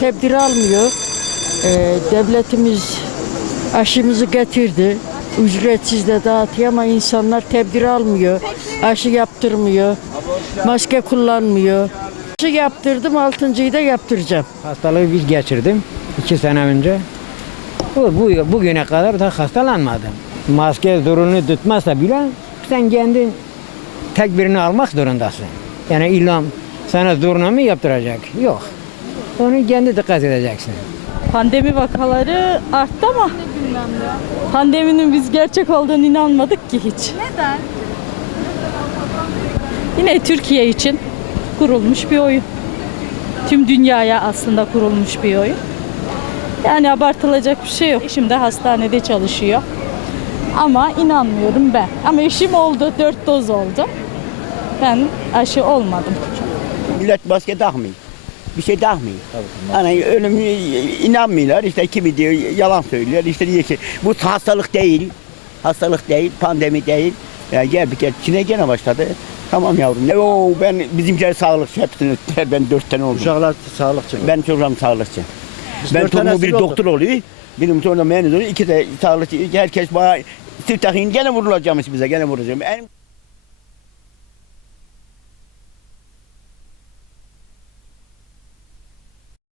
Tedbir almıyor. Ee, devletimiz aşımızı getirdi. Ücretsiz de dağıtıyor ama insanlar tedbir almıyor. Aşı yaptırmıyor. Maske kullanmıyor. Aşı yaptırdım, altıncıyı da yaptıracağım. Hastalığı biz geçirdim iki sene önce. Bu, bu bugüne kadar da hastalanmadım. Maske zorunlu tutmazsa bile sen kendin tedbirini almak zorundasın. Yani illa sana zoruna mı yaptıracak? Yok. Onu kendi dikkat edeceksin. Pandemi vakaları arttı ama pandeminin biz gerçek olduğunu inanmadık ki hiç. Neden? Yine Türkiye için kurulmuş bir oyun. Tüm dünyaya aslında kurulmuş bir oyun. Yani abartılacak bir şey yok. Eşim de hastanede çalışıyor. Ama inanmıyorum ben. Ama eşim oldu, dört doz oldu. Ben aşı olmadım. Millet maske takmıyor. Bir şey takmıyor. Hani ölüm inanmıyorlar. İşte kimi diyor yalan söylüyor. İşte diyor ki bu hastalık değil. Hastalık değil, pandemi değil. Yani gel bir kere Çin'e gene başladı. Tamam yavrum. Ne o ben bizimkiler sağlıkçı hepsini. Ben dört tane oldum. Uşaklar sağlıkçı. Ben çocuğum sağlıkçı. Ben tanesi bir doktor oluyor. Benim torunum mühendis oluyor. İki de sağlıkçı. Herkes bana Sırtakın gene vurulacağım bize. Gene vuracağım. En